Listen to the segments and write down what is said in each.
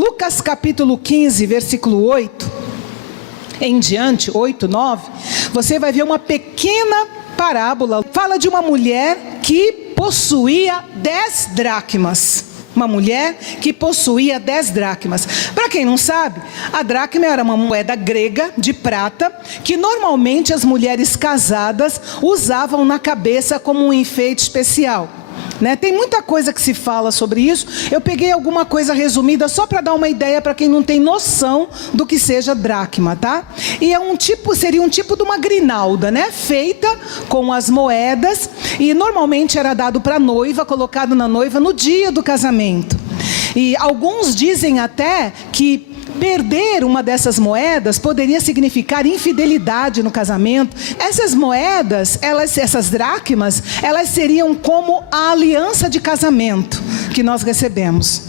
Lucas capítulo 15, versículo 8 em diante, 8, 9, você vai ver uma pequena parábola. Fala de uma mulher que possuía 10 dracmas. Uma mulher que possuía 10 dracmas. Para quem não sabe, a dracma era uma moeda grega de prata que normalmente as mulheres casadas usavam na cabeça como um enfeite especial. Tem muita coisa que se fala sobre isso. Eu peguei alguma coisa resumida só para dar uma ideia para quem não tem noção do que seja dracma, tá? E seria um tipo de uma grinalda, feita com as moedas, e normalmente era dado para a noiva, colocado na noiva no dia do casamento. E alguns dizem até que perder uma dessas moedas poderia significar infidelidade no casamento. Essas moedas, essas dracmas, elas seriam como a aliança de casamento que nós recebemos,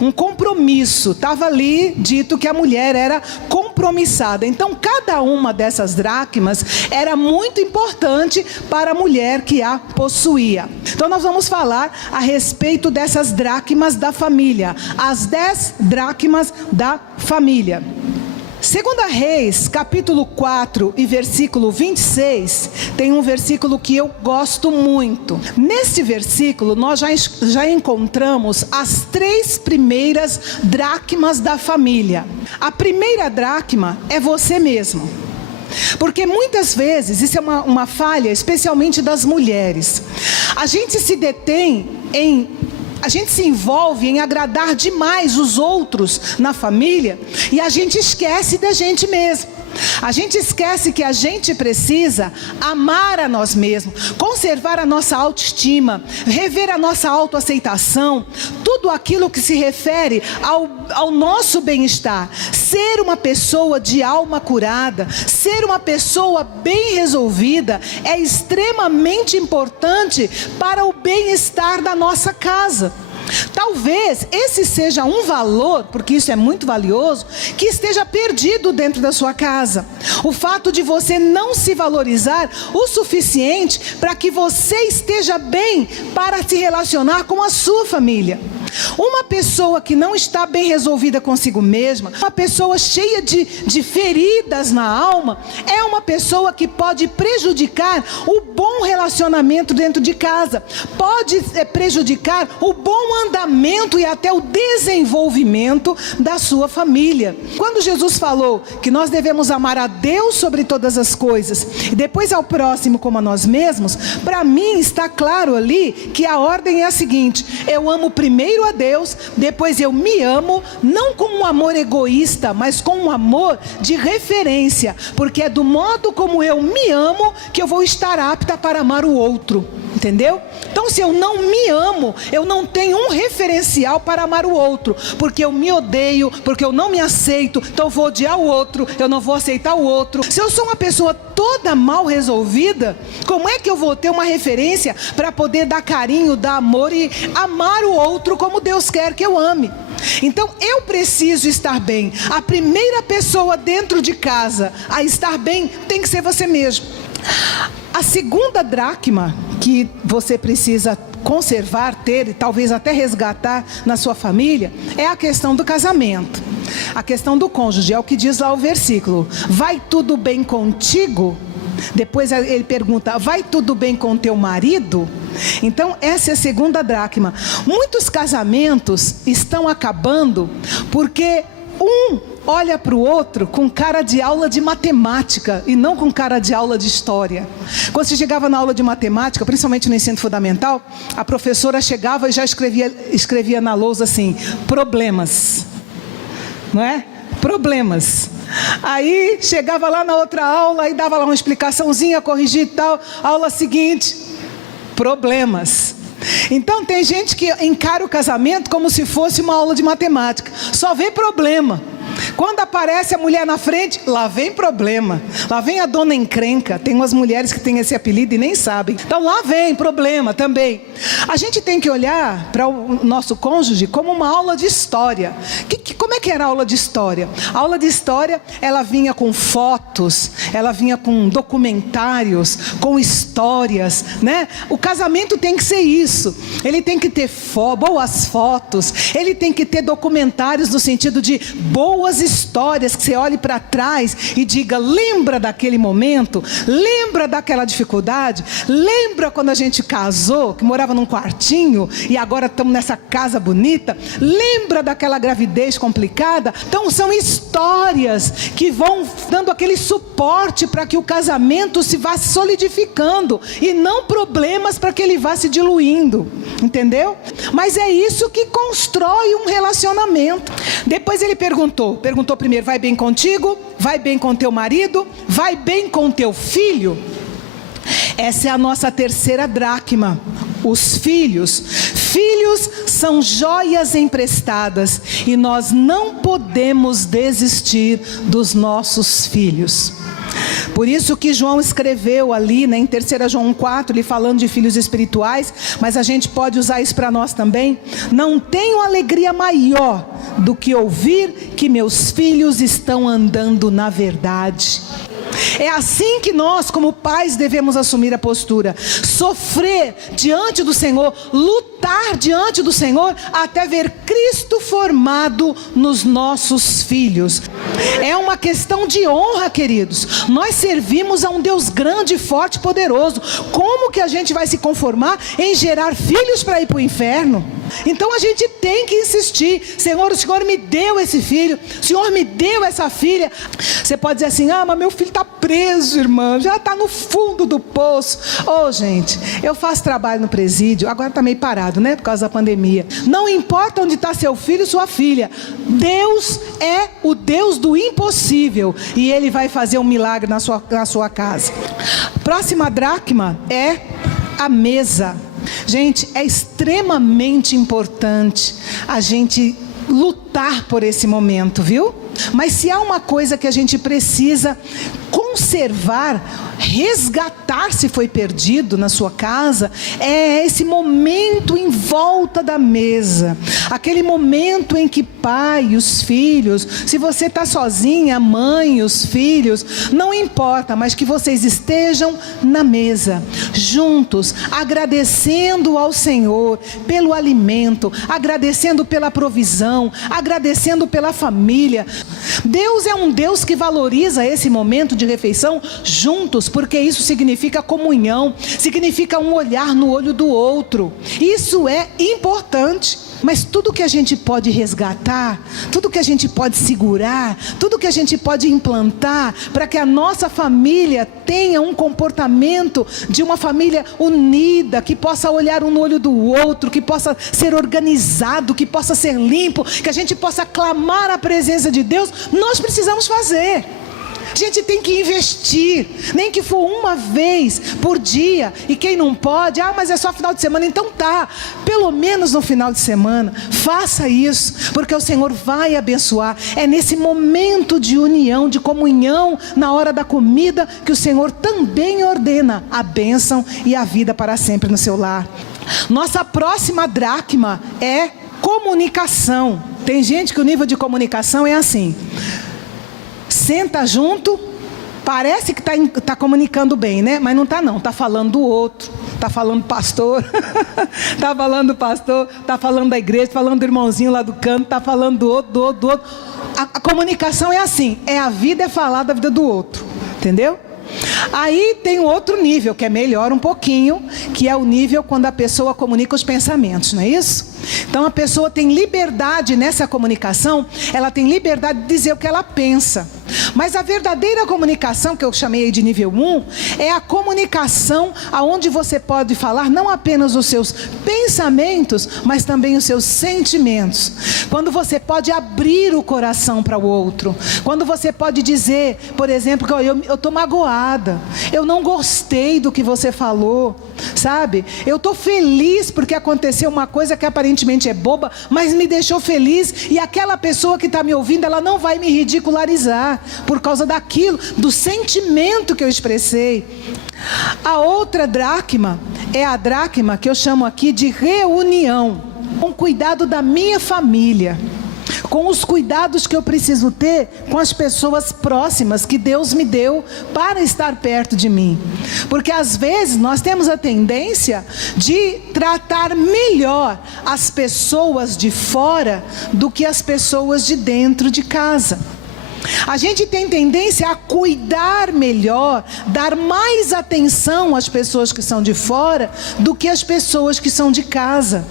Um compromisso. Estava ali dito que a mulher era compromissada. Então, cada uma dessas dracmas era muito importante para a mulher que a possuía. Então, nós vamos falar a respeito dessas dracmas da família. As 10 dracmas da família. 2 Reis, capítulo 4 e versículo 26, tem um versículo que eu gosto muito. Nesse versículo, nós já encontramos as 3 primeiras dracmas da família. A primeira dracma é você mesmo. Porque muitas vezes, isso é uma falha, especialmente das mulheres. A gente se envolve em agradar demais os outros na família e a gente esquece da gente mesmo. A gente esquece que a gente precisa amar a nós mesmos, conservar a nossa autoestima, rever a nossa autoaceitação, tudo aquilo que se refere ao nosso bem-estar. Ser uma pessoa de alma curada, ser uma pessoa bem resolvida é extremamente importante para o bem-estar da nossa casa. Talvez esse seja um valor, porque isso é muito valioso, que esteja perdido dentro da sua casa. O fato de você não se valorizar o suficiente para que você esteja bem para se relacionar com a sua família. Uma pessoa que não está bem resolvida consigo mesma, uma pessoa cheia de feridas na alma, é uma pessoa que pode prejudicar o bom relacionamento dentro de casa, pode prejudicar o bom andamento e até o desenvolvimento da sua família. Quando Jesus falou que nós devemos amar a Deus sobre todas as coisas e depois ao próximo como a nós mesmos, para mim está claro ali que a ordem é a seguinte: eu amo primeiro a Deus, depois eu me amo, não com um amor egoísta, mas com um amor de referência, porque é do modo como eu me amo que eu vou estar apta para amar o outro. Entendeu? Então, se eu não me amo, eu não tenho um referencial para amar o outro, porque eu me odeio, porque eu não me aceito, então eu vou odiar o outro, eu não vou aceitar o outro. Se eu sou uma pessoa toda mal resolvida, como é que eu vou ter uma referência para poder dar carinho, dar amor e amar o outro como Deus quer que eu ame? Então eu preciso estar bem. A primeira pessoa dentro de casa a estar bem tem que ser você mesmo. A segunda dracma que você precisa conservar, ter e talvez até resgatar na sua família é a questão do casamento, a questão do cônjuge. É o que diz lá o versículo: vai tudo bem contigo? Depois ele pergunta: vai tudo bem com teu marido? Então essa é a segunda dracma. Muitos casamentos estão acabando porque olha para o outro com cara de aula de matemática e não com cara de aula de história. Quando você chegava na aula de matemática, principalmente no ensino fundamental, a professora chegava e já escrevia na lousa assim: problemas, não é? Problemas. Aí chegava lá na outra aula e dava lá uma explicaçãozinha, corrigir e tal. Aula seguinte: problemas. Então tem gente que encara o casamento como se fosse uma aula de matemática, só vê problema. Quando aparece a mulher na frente, lá vem problema, lá vem a dona encrenca. Tem umas mulheres que têm esse apelido e nem sabem. Então lá vem problema também. A gente tem que olhar para o nosso cônjuge como uma aula de história. Como é que era a aula de história? A aula de história, ela vinha com fotos, ela vinha com documentários, com histórias, né? O casamento tem que ser isso. Ele tem que ter boas fotos, ele tem que ter documentários no sentido de boas histórias, que você olhe para trás e diga, lembra daquele momento? Lembra daquela dificuldade? Lembra quando a gente casou, que morava num quartinho e agora estamos nessa casa bonita? Lembra daquela gravidez complicada? Então são histórias que vão dando aquele suporte para que o casamento se vá solidificando e não problemas para que ele vá se diluindo, entendeu? Mas é isso que constrói um relacionamento. Depois ele perguntou primeiro, vai bem contigo? Vai bem com teu marido? Vai bem com teu filho? Essa é a nossa terceira dracma. Os filhos são joias emprestadas e nós não podemos desistir dos nossos filhos. Por isso que João escreveu ali, né, em 3 João 4, ele falando de filhos espirituais, mas a gente pode usar isso para nós também. Não tenho alegria maior do que ouvir que meus filhos estão andando na verdade. É assim que nós, como pais, devemos assumir a postura. Sofrer diante do Senhor, lutar diante do Senhor, até ver Cristo formado nos nossos filhos. É uma questão de honra, queridos. Nós servimos a um Deus grande, forte e poderoso. Como que a gente vai se conformar em gerar filhos para ir para o inferno? Então a gente tem que insistir. Senhor, o Senhor me deu esse filho, o Senhor me deu essa filha. Você pode dizer assim, mas meu filho está preso, irmã, já está no fundo do poço. Gente, eu faço trabalho no presídio, agora está meio parado, né, por causa da pandemia. Não importa onde está seu filho e sua filha, Deus é o Deus do impossível e Ele vai fazer um milagre na sua casa. Próxima dracma é a mesa. Gente, é extremamente importante a gente lutar por esse momento, viu? Mas se há uma coisa que a gente precisa conservar, resgatar se foi perdido na sua casa, é esse momento em volta da mesa. Aquele momento em que pai e os filhos, se você está sozinha, a mãe e os filhos, não importa, mas que vocês estejam na mesa, juntos, agradecendo ao Senhor pelo alimento, agradecendo pela provisão, agradecendo pela família. Deus é um Deus que valoriza esse momento de refeição juntos, porque isso significa comunhão, significa um olhar no olho do outro. Isso é importante. Mas tudo que a gente pode resgatar, tudo que a gente pode segurar, tudo que a gente pode implantar para que a nossa família tenha um comportamento de uma família unida, que possa olhar um no olho do outro, que possa ser organizado, que possa ser limpo, que a gente possa clamar a presença de Deus, nós precisamos fazer. A gente tem que investir, nem que for uma vez por dia. E quem não pode, mas é só final de semana, então tá, pelo menos no final de semana, faça isso, porque o Senhor vai abençoar. É nesse momento de união, de comunhão, na hora da comida, que o Senhor também ordena a bênção e a vida para sempre no seu lar. Nossa próxima dracma é comunicação. Tem gente que o nível de comunicação é assim: senta junto, parece que está comunicando bem, né? Mas não está não, está falando do outro, está falando do pastor, está falando do pastor, está falando da igreja, está falando do irmãozinho lá do canto, está falando do outro. A comunicação é assim, a vida é falar da vida do outro, entendeu? Aí tem um outro nível que é melhor um pouquinho, que é o nível quando a pessoa comunica os pensamentos, não é isso? Então a pessoa tem liberdade nessa comunicação, ela tem liberdade de dizer o que ela pensa. Mas a verdadeira comunicação, que eu chamei de nível 1, é a comunicação onde você pode falar não apenas os seus pensamentos, mas também os seus sentimentos. Quando você pode abrir o coração para o outro. Quando você pode dizer, por exemplo, que eu estou magoada, eu não gostei do que você falou, sabe? Eu estou feliz porque aconteceu uma coisa que aparentemente é boba, mas me deixou feliz, e aquela pessoa que está me ouvindo, ela não vai me ridicularizar por causa daquilo, do sentimento que eu expressei. A outra dracma é a dracma que eu chamo aqui de reunião, com cuidado da minha família. com os cuidados que eu preciso ter com as pessoas próximas que Deus me deu para estar perto de mim. Porque às vezes nós temos a tendência de tratar melhor as pessoas de fora do que as pessoas de dentro de casa. A gente tem tendência a cuidar melhor, dar mais atenção às pessoas que são de fora do que às pessoas que são de casa.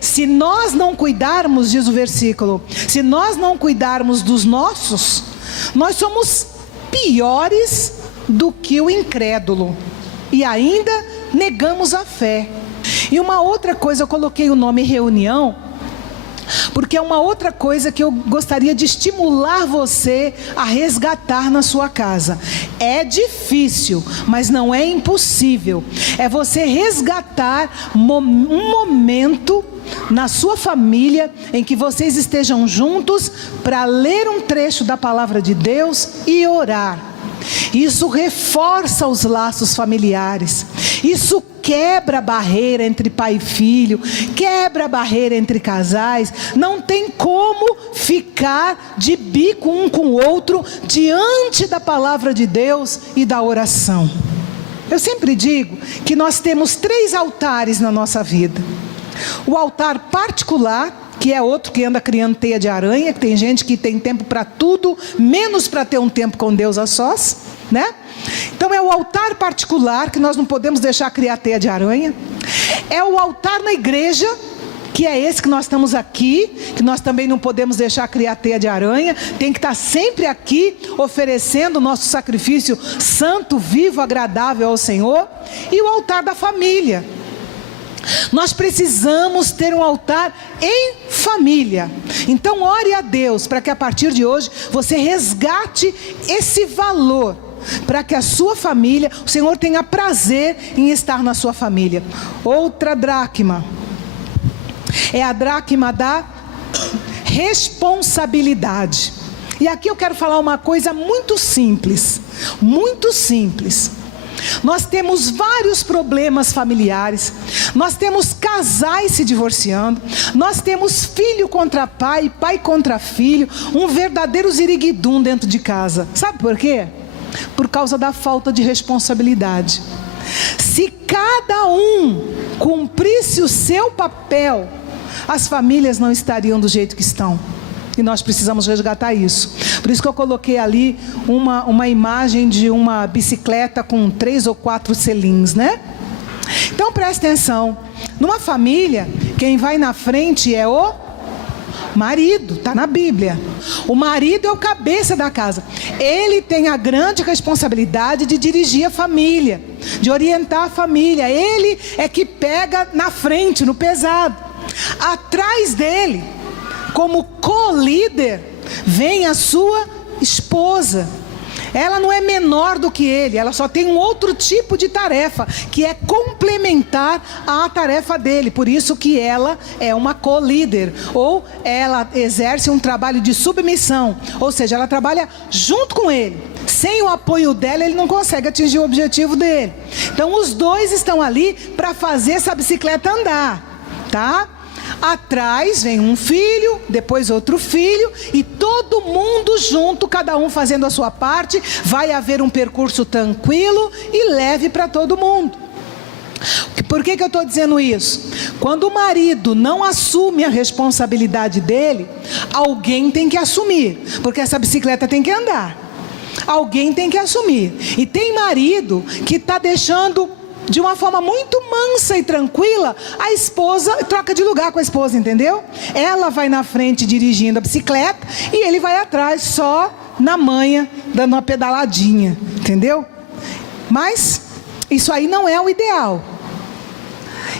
Se nós não cuidarmos, diz o versículo, se nós não cuidarmos dos nossos, nós somos piores do que o incrédulo e ainda negamos a fé. E uma outra coisa, eu coloquei o nome reunião, porque é uma outra coisa que eu gostaria de estimular você a resgatar na sua casa. É difícil, mas não é impossível. É você resgatar um momento na sua família em que vocês estejam juntos para ler um trecho da palavra de Deus e orar. Isso reforça os laços familiares. Isso quebra a barreira entre pai e filho, quebra a barreira entre casais. Não tem como ficar de bico um com o outro diante da palavra de Deus e da oração. Eu sempre digo que nós temos 3 altares na nossa vida. O altar particular, que é outro que anda criando teia de aranha, que tem gente que tem tempo para tudo, menos para ter um tempo com Deus a sós, né? Então é o altar particular, que nós não podemos deixar criar teia de aranha. É o altar na igreja, que é esse que nós estamos aqui, que nós também não podemos deixar criar teia de aranha. Tem que estar sempre aqui, oferecendo o nosso sacrifício santo, vivo, agradável ao Senhor. E o altar da família. Nós precisamos ter um altar em família. Então ore a Deus para que a partir de hoje você resgate esse valor, para que a sua família, o Senhor tenha prazer em estar na sua família. Outra dracma é a dracma da responsabilidade. E aqui eu quero falar uma coisa muito simples, muito simples. Nós temos vários problemas familiares, nós temos casais se divorciando, nós temos filho contra pai, pai contra filho, um verdadeiro ziriguidum dentro de casa. Sabe por quê? Por causa da falta de responsabilidade. Se cada um cumprisse o seu papel, as famílias não estariam do jeito que estão. E nós precisamos resgatar isso. Por isso que eu coloquei ali uma imagem de uma bicicleta com 3 ou 4 selinhos, né? Então preste atenção. Numa família, quem vai na frente é o marido, está na Bíblia. O marido é o cabeça da casa. Ele tem a grande responsabilidade de dirigir a família, de orientar a família. Ele é que pega na frente, no pesado. Atrás dele, como co-líder, vem a sua esposa. Ela não é menor do que ele, ela só tem um outro tipo de tarefa, que é complementar à tarefa dele. Por isso que ela é uma co-líder, ou ela exerce um trabalho de submissão, ou seja, ela trabalha junto com ele. Sem o apoio dela, ele não consegue atingir o objetivo dele. Então os dois estão ali para fazer essa bicicleta andar, tá? Atrás vem um filho, depois outro filho, e todo mundo junto, cada um fazendo a sua parte. Vai haver um percurso tranquilo e leve para todo mundo. Por que eu estou dizendo isso? Quando o marido não assume a responsabilidade dele, alguém tem que assumir, porque essa bicicleta tem que andar. Alguém tem que assumir. E tem marido que está deixando de uma forma muito mansa e tranquila, a esposa troca de lugar com a esposa, entendeu? Ela vai na frente dirigindo a bicicleta e ele vai atrás só na manha, dando uma pedaladinha, entendeu? Mas isso aí não é o ideal.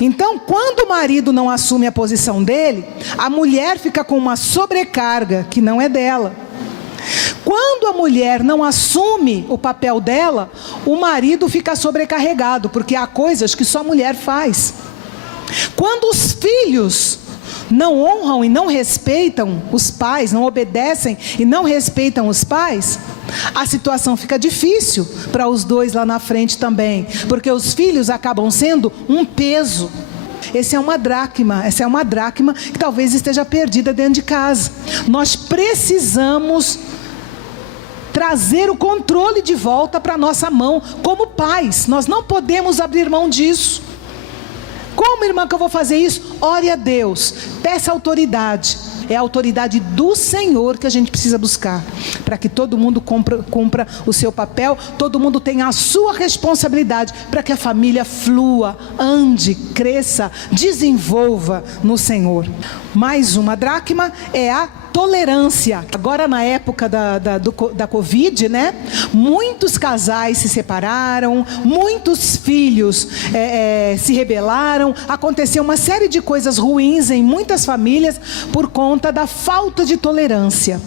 Então, quando o marido não assume a posição dele, a mulher fica com uma sobrecarga que não é dela. Quando a mulher não assume o papel dela, o marido fica sobrecarregado, porque há coisas que só a mulher faz. Quando os filhos não honram e não respeitam os pais, não obedecem e não respeitam os pais, a situação fica difícil para os dois lá na frente também, porque os filhos acabam sendo um peso. essa é uma dracma que talvez esteja perdida dentro de casa. Nós precisamos trazer o controle de volta para a nossa mão, como pais. Nós não podemos abrir mão disso. Como, irmã, que eu vou fazer isso? Ore a Deus, peça autoridade. É a autoridade do Senhor que a gente precisa buscar, para que todo mundo cumpra o seu papel, todo mundo tenha a sua responsabilidade, para que a família flua, ande, cresça, desenvolva no Senhor. Mais uma dracma é a tolerância. Agora, na época da Covid, né? Muitos casais se separaram, muitos filhos se rebelaram, aconteceu uma série de coisas ruins em muitas famílias por conta da falta de tolerância.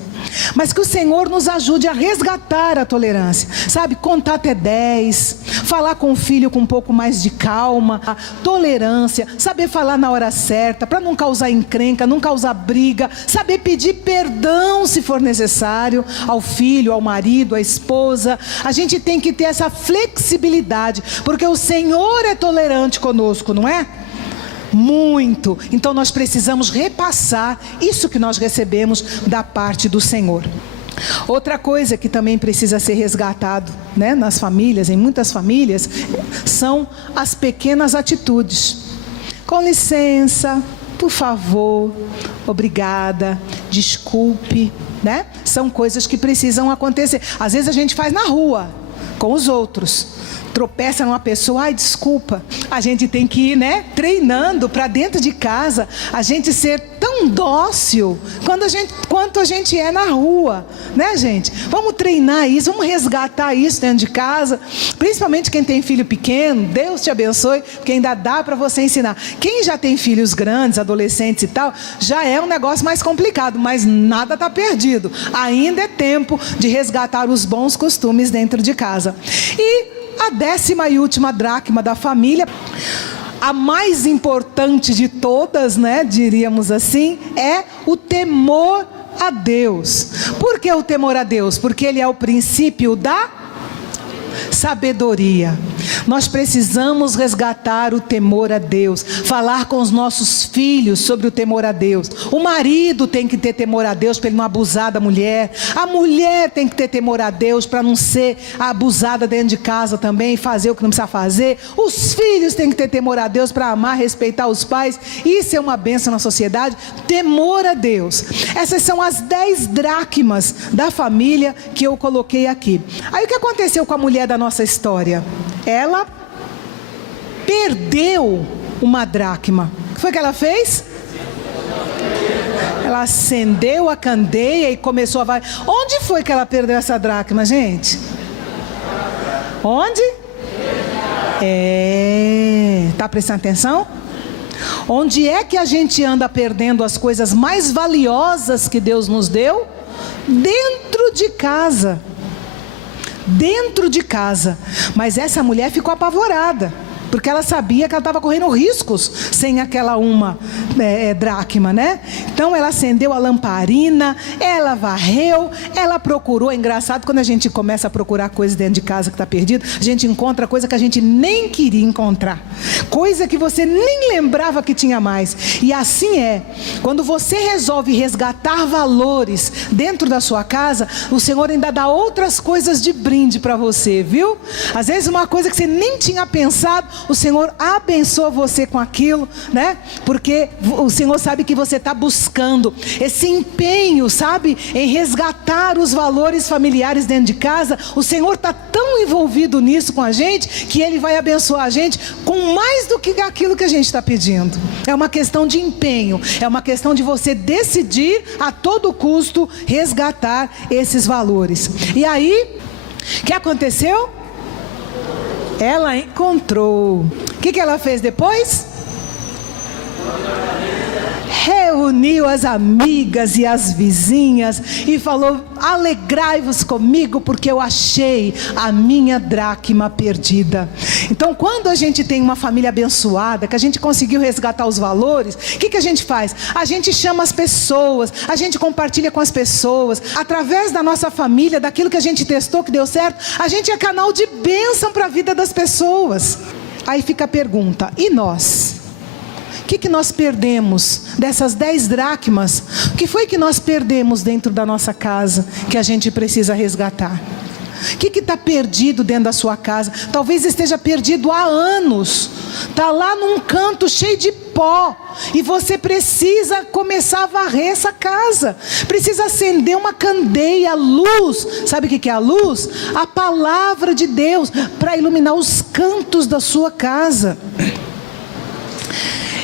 Mas que o Senhor nos ajude a resgatar a tolerância, sabe? Contar até 10, falar com o filho com um pouco mais de calma, a tolerância, saber falar na hora certa, para não causar encrenca, não causar briga, saber pedir perdão se for necessário, ao filho, ao marido, à esposa. A gente tem que ter essa flexibilidade, porque o Senhor é tolerante conosco, não é? Muito. Então nós precisamos repassar isso que nós recebemos da parte do Senhor. Outra coisa que também precisa ser resgatado, né, nas famílias, em muitas famílias, são as pequenas atitudes. Com licença, por favor, obrigada, desculpe, né? São coisas que precisam acontecer. Às vezes a gente faz na rua, com os outros. Tropeça numa pessoa, ai, desculpa. A gente tem que ir, né, treinando para dentro de casa, a gente ser tão dócil quanto a gente é na rua, né, gente? Vamos treinar isso, vamos resgatar isso dentro de casa, principalmente quem tem filho pequeno. Deus te abençoe, porque ainda dá para você ensinar. Quem já tem filhos grandes, adolescentes e tal, já é um negócio mais complicado, mas nada está perdido. Ainda é tempo de resgatar os bons costumes dentro de casa. E a 10ª e última dracma da família, a mais importante de todas, né, diríamos assim, é o temor a Deus. Por que o temor a Deus? Porque ele é o princípio da sabedoria. Nós precisamos resgatar o temor a Deus, falar com os nossos filhos sobre o temor a Deus. O marido tem que ter temor a Deus para ele não abusar da mulher. A mulher tem que ter temor a Deus para não ser abusada dentro de casa também, fazer o que não precisa fazer. Os filhos têm que ter temor a Deus para amar, respeitar os pais. Isso é uma bênção na sociedade. Temor a Deus. Essas são as 10 dracmas da família que eu coloquei aqui. Aí o que aconteceu com a mulher da nossa história? Ela perdeu uma dracma. O que foi que ela fez? Ela acendeu a candeia e começou a... Onde foi que ela perdeu essa dracma, gente? Onde? Tá prestando atenção? Onde é que a gente anda perdendo as coisas mais valiosas que Deus nos deu? Dentro de casa. Dentro de casa. Mas essa mulher ficou apavorada, porque ela sabia que ela estava correndo riscos sem aquela uma dracma, né? Então ela acendeu a lamparina, ela varreu, ela procurou. É engraçado quando a gente começa a procurar coisas dentro de casa que está perdida, a gente encontra coisa que a gente nem queria encontrar, coisa que você nem lembrava que tinha mais. E assim é, quando você resolve resgatar valores dentro da sua casa, o Senhor ainda dá outras coisas de brinde para você, viu? Às vezes uma coisa que você nem tinha pensado, o Senhor abençoa você com aquilo, né? Porque o Senhor sabe que você está buscando esse empenho, sabe? Em resgatar os valores familiares dentro de casa. O Senhor está tão envolvido nisso com a gente, que Ele vai abençoar a gente com mais do que aquilo que a gente está pedindo. É uma questão de empenho, é uma questão de você decidir a todo custo resgatar esses valores. E aí, o que aconteceu? Ela encontrou. O que ela fez depois? Reuniu as amigas e as vizinhas e falou: alegrai-vos comigo, porque eu achei a minha dracma perdida. Então, quando a gente tem uma família abençoada, que a gente conseguiu resgatar os valores, o que a gente faz? A gente chama as pessoas, a gente compartilha com as pessoas, através da nossa família, daquilo que a gente testou que deu certo, a gente é canal de bênção para a vida das pessoas. Aí fica a pergunta: e nós? que nós perdemos dessas 10 dracmas? O que foi que nós perdemos dentro da nossa casa que a gente precisa resgatar? O que está perdido dentro da sua casa? Talvez esteja perdido há anos. Está lá num canto cheio de pó. E você precisa começar a varrer essa casa. Precisa acender uma candeia, luz. Sabe o que é a luz? A palavra de Deus, para iluminar os cantos da sua casa.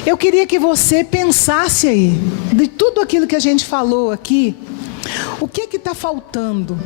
Eu queria que você pensasse aí, de tudo aquilo que a gente falou aqui, o que está faltando?